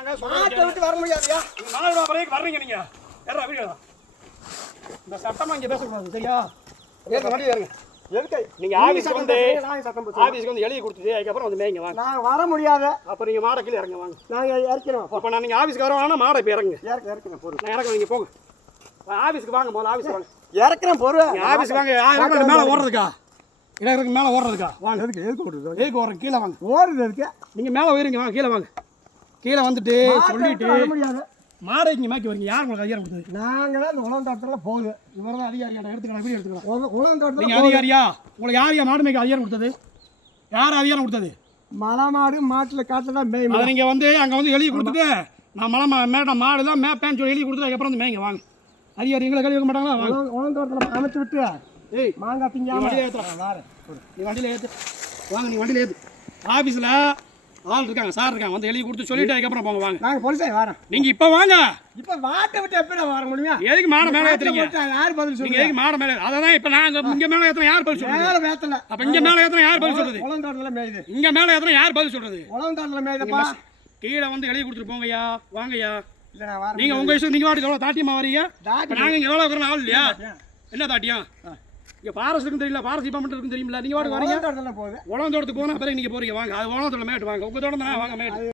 வாங்க மாட்டை விட்டு வர முடியாதுயா. நாலு வரைக்கும் வர்றீங்க நீங்க ஏறா வீடியோ இந்த சட்டமா இங்க பேசக்கூடாது சரியா ஏறுங்க வண்டி ஏறுங்க எதுக்கு நீங்க ஆபீஸ்க்கு வந்து சட்டம் போட்டு ஆபீஸ்க்கு வந்து எழுதி கொடுத்துட்டு அதுக்கப்புறம் வந்து மேய்ங்க வாங்க நான் வர முடியாத. அப்ப நீங்க மாடை கீழே இறங்க வாங்க நாங்க இறக்கிறோம். அப்ப நான் நீங்க ஆபீஸ்க்கு வரவானா மாடை இப்ப இறங்குங்க இறக்கிறேன் பொருள். நான் இறங்க நீங்க போங்க ஆபீஸ்க்கு வாங்க முதல்ல ஆபீஸ்க்கு வாங்க இறக்கிறேன் பொருள். ஆபீஸ்க்கு வாங்க ஆயிரம் மேல ஓடுறதுக்கா இடத்துக்கு மேல ஓடுறதுக்கா வாங்க எதுக்கு எதுக்கு ஓடுது? எதுக்கு ஓடுறேன் கீழே வாங்க ஓடுது எதுக்கு? நீங்க மேல உயருங்க வாங்க கீழே வாங்க கீழே வந்துட்டு சொல்லிட்டு வர முடியாது. மாடை இங்க மாக்கி வரீங்க யார் உங்களுக்கு அதிகாரம் கொடுத்தது நாங்க தான் இந்த உலகம் தோட்டத்துல போகுது. இவர் தான் அதிகாரியா எடுத்துக்கலாம் வீடியோ எடுத்துக்கலாம் உலகம் தோட்டத்துல நீங்க அதிகாரியா உங்களுக்கு யார் மாடு மேய்க்க அதிகாரம் கொடுத்தது யார் அதிகாரம் கொடுத்தது மலை மாடு மாட்டுல காட்டுல தான் மேயும். அதை நீங்க வந்து அங்க வந்து எழுதி கொடுத்துட்டு நான் மலை மேட்ட மாடு தான் மேப்பேன்னு சொல்லி எழுதி கொடுத்து அதுக்கப்புறம் வந்து மேய்ங்க வாங்க அதிகாரி எங்களை கழுவி வைக்க மாட்டாங்களா வாங்க உலகம் தோட்டத்துல அமைச்சு விட்டு ஏய் மாங்காய் நீ திங்காம வண்டியில ஏத்துறா நீ வண்டியில ஏத்து வாங்க நீ வண்டியில ஏத்து ஆபீஸ்ல ஆள் இருக்காங்க சார் இருக்காங்க வந்து எழுதி கொடுத்து சொல்லிட்டு அதுக்கப்புறம் போங்க வாங்க நாங்க போலீஸே வரோம். நீங்க இப்ப வாங்க இப்ப வாட்டை விட்டு எப்படி வர முடியும்? எதுக்கு மாடை மேல ஏத்துறீங்க யார் பதில் நீங்க சொல்லுங்க? எதுக்கு மாடை மேல அதான் இப்ப நாங்க இங்க மேல ஏத்துறோம் யார் பதில் சொல்றது மேல வேத்தல. அப்ப இங்க மேல ஏத்துறோம் யார் பதில் சொல்றது உலகம் தோட்டத்துல மேயுது. இங்க மேல ஏத்துறோம் யார் பதில் சொல்றது உலகம் தோட்டத்துல மேயுதப்பா. கீழே வந்து எழுதி கொடுத்துட்டு போங்கய்யா வாங்கய்யா இல்ல நான் வரேன். நீங்க உங்க இஷ்டம் நீங்க வாட்டுக்கு எவ்வளவு தாட்டியமா வரீங்க தாட்டி. இப்ப நாங்க இங்க எவ்வளவு இருக்கிறோம் ஆள் இல்லையா என்ன தாட்டியம் இங்க ஃபாரஸ்ட் இருக்குன்னு தெரியல ஃபாரஸ்ட் டிபார்ட்மெண்ட் இருக்குன்னு தெரியுமில்ல நீங்க வாட்டுக்கு வரீங்க உலகம் தோட்டத்துல போகுது. உலகம் தோட்டத்துக்கு போனா பிறகு நீங்க போறீங்க வாங்க அது உலகம் தோட்டம் மேட்டு வாங்க உங்க தோட்டம் தானே வாங்க மேட்டு